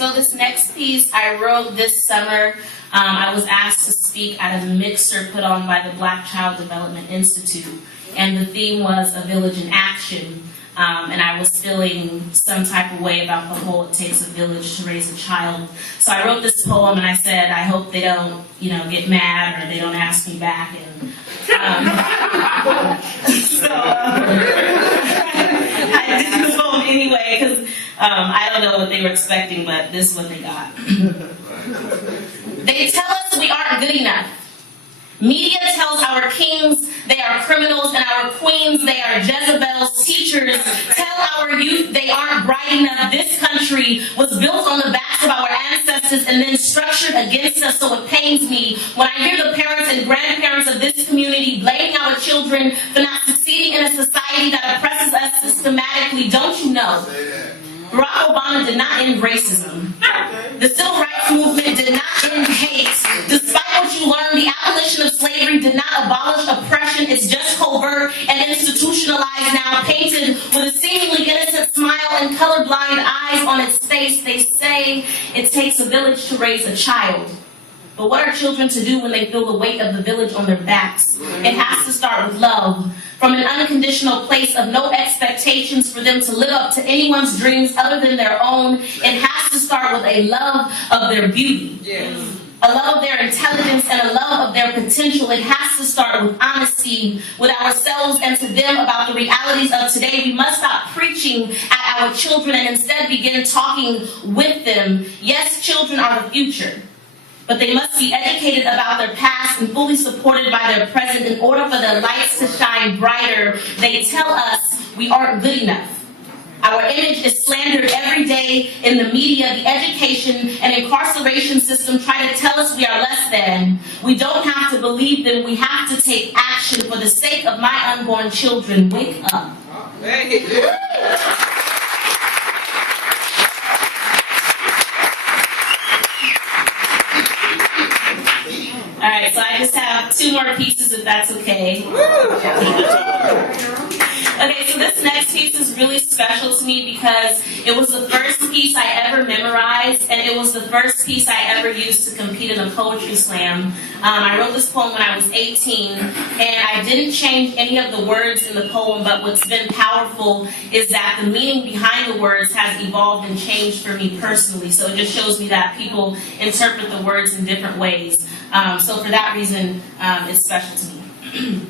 So this next piece I wrote this summer. I was asked to speak at a mixer put on by the Black Child Development Institute, and the theme was a village in action. And I was feeling some type of way about the whole "it takes a village to raise a child." So I wrote this poem, and I said, I hope they don't, get mad or they don't ask me back. And I did the poem anyway because I don't know what they were expecting, but this is what they got. They tell us we aren't good enough. Media tells our kings they are criminals and our queens they are Jezebels. Teachers tell our youth they aren't bright enough. This country was built on the backs of our ancestors and then structured against us, so it pains me when I hear the parents and grandparents of this community blaming our children for not succeeding in a society that oppresses us systematically. Don't you know? Barack Obama did not end racism. The civil rights movement did not end hate. Despite what you learned, the abolition of slavery did not abolish oppression. It's just covert and institutionalized now, painted with a seemingly innocent smile and colorblind eyes on its face. They say it takes a village to raise a child. But what are children to do when they feel the weight of the village on their backs? It has to start with love. From an unconditional place of no expectations for them to live up to anyone's dreams other than their own. It has to start with a love of their beauty. Yes. A love of their intelligence and a love of their potential. It has to start with honesty with ourselves and to them about the realities of today. We must stop preaching at our children and instead begin talking with them. Yes, children are the future, but they must be educated about their past and fully supported by their present in order for their lights to shine brighter. They tell us we aren't good enough. Our image is slandered every day in the media. The education and incarceration system try to tell us we are less than. We don't have to believe them. We have to take action for the sake of my unborn children. Wake up. All right, so I just have two more pieces, if that's okay. Okay, so this next piece is really special to me because it was the first piece I ever memorized, and it was the first piece I ever used to compete in a poetry slam. I wrote this poem when I was 18, and I didn't change any of the words in the poem, but what's been powerful is that the meaning behind the words has evolved and changed for me personally. So it just shows me that people interpret the words in different ways. So for that reason, it's special to me.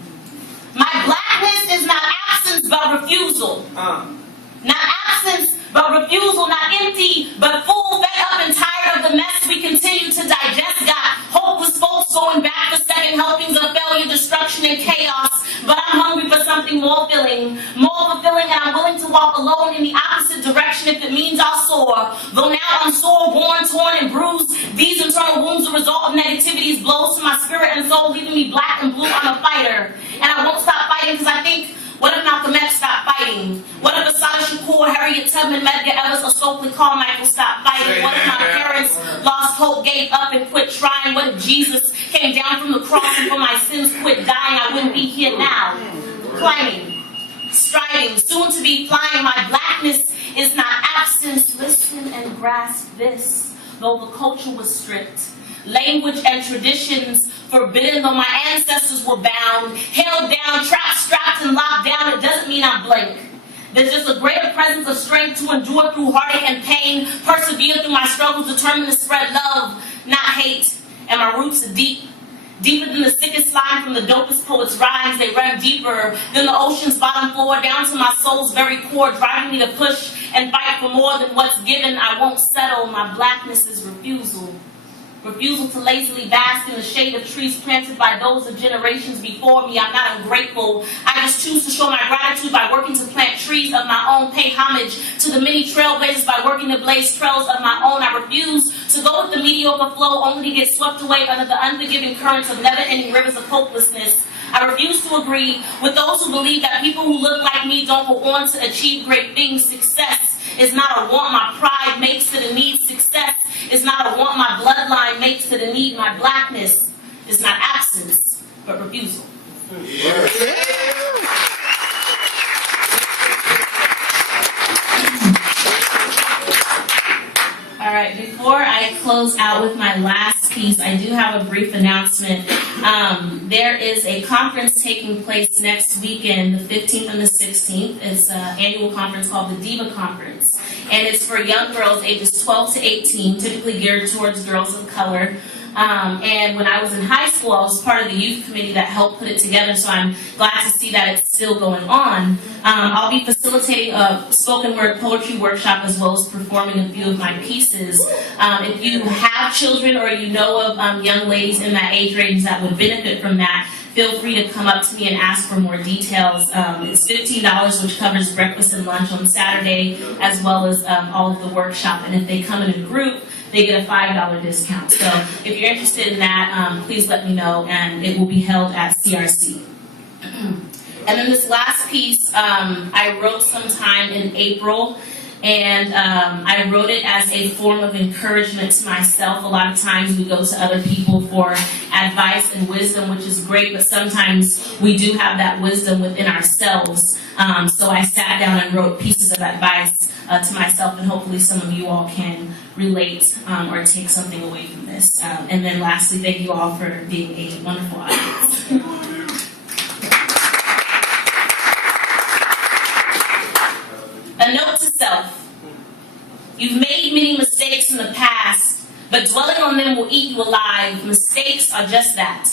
My blackness is not absence, but refusal. Not absence, but refusal. Not empty, but full, fed up and tired of the mess we continue to digest. Got hopeless folks going back for second helpings of failure, destruction, and chaos. But I'm hungry for something more filling, more fulfilling, and I'm willing to walk alone in the opposite direction if it means I'll soar. Though now I'm sore, worn, torn, and bruised, these internal wounds, the result of negativities, blows to my spirit and soul, leaving me black and blue. I'm a fighter, and I won't stop fighting because I think, what if Malcolm X stopped fighting? What if Assata Shakur, Harriet Tubman, Medgar Evers, or Stokely Carmichael stopped fighting? What if my parents lost hope, gave up, and quit trying? What if Jesus came down from the cross and for my sins quit dying? I wouldn't be here now. Climbing, striding, soon to be flying. My blackness is not absence. Listen and grasp this. Though the culture was strict, language and traditions forbidden, though my ancestors were bound, held down, trapped, strapped, and locked down, it doesn't mean I blink. There's just a greater presence of strength to endure through heartache and pain, persevere through my struggles, determined to spread love, not hate. And my roots are deep, deeper than the sickest line from the dopest poet's rhymes. They run deeper than the ocean's bottom floor, down to my soul's very core, driving me to push and fight for more than what's given. I won't settle. My blackness is refusal. Refusal to lazily bask in the shade of trees planted by those of generations before me. I'm not ungrateful. I just choose to show my gratitude by working to plant trees of my own. Pay homage to the many trailblazers by working to blaze trails of my own. I refuse to go with the mediocre flow only to get swept away under the unforgiving currents of never-ending rivers of hopelessness. I refuse to agree with those who believe that people who look like me don't go on to achieve great things. Success is not a want my pride makes it a need. Success is not a want my bloodline makes it a need. My blackness is not absence, but refusal. All right, close out with my last piece, I do have a brief announcement. There is a conference taking place next weekend, the 15th and the 16th. It's an annual conference called the Diva Conference. And it's for young girls ages 12 to 18, typically geared towards girls of color. And when I was in high school, I was part of the youth committee that helped put it together, so I'm glad to see that it's still going on. I'll be facilitating a spoken word poetry workshop as well as performing a few of my pieces. If you have children or you know of young ladies in that age range that would benefit from that, feel free to come up to me and ask for more details. It's $15, which covers breakfast and lunch on Saturday, as well as all of the workshop. And if they come in a group, they get a $5 discount. So if you're interested in that, please let me know, and it will be held at CRC. And then this last piece, I wrote sometime in April, and I wrote it as a form of encouragement to myself. A lot of times we go to other people for advice and wisdom, which is great, but sometimes we do have that wisdom within ourselves. So I sat down and wrote pieces of advice to myself, and hopefully some of you all can relate or take something away from this. And then lastly, thank you all for being a wonderful audience. A note to self. You've made many mistakes in the past, but dwelling on them will eat you alive. Mistakes are just that.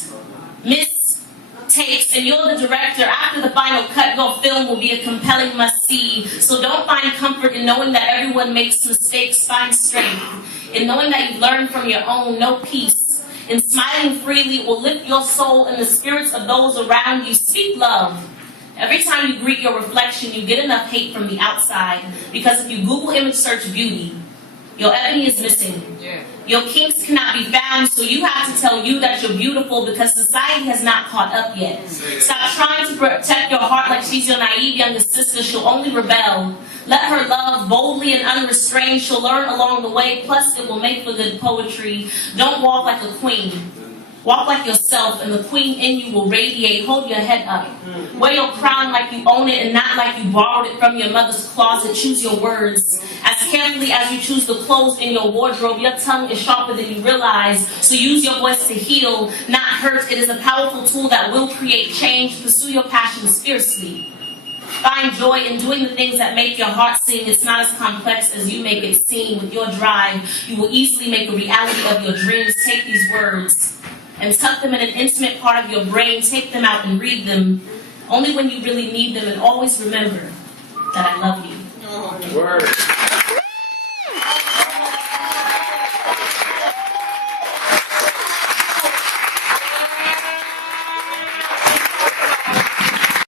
Mistakes, and you're the director. After the final cut, your film will be a compelling must-see. So don't find comfort in knowing that everyone makes mistakes. Find strength in knowing that you've learned from your own. Know peace. In smiling freely, it will lift your soul and the spirits of those around you. Speak love. Every time you greet your reflection, you get enough hate from the outside. Because if you Google image search beauty, your ebony is missing. Yeah. Your kinks cannot be found, so you have to tell you that you're beautiful because society has not caught up yet. Stop trying to protect your heart like she's your naive younger sister. She'll only rebel. Let her love boldly and unrestrained. She'll learn along the way, plus it will make for good poetry. Don't walk like a queen. Walk like yourself, and the queen in you will radiate. Hold your head up. Wear your crown like you own it and not like you borrowed it from your mother's closet. Choose your words. As carefully as you choose the clothes in your wardrobe, your tongue is sharper than you realize. So use your voice to heal, not hurt. It is a powerful tool that will create change. Pursue your passions fiercely. Find joy in doing the things that make your heart sing. It's not as complex as you make it seem. With your drive, you will easily make a reality of your dreams. Take these words and tuck them in an intimate part of your brain. Take them out and read them only when you really need them, and always remember that I love you. Word.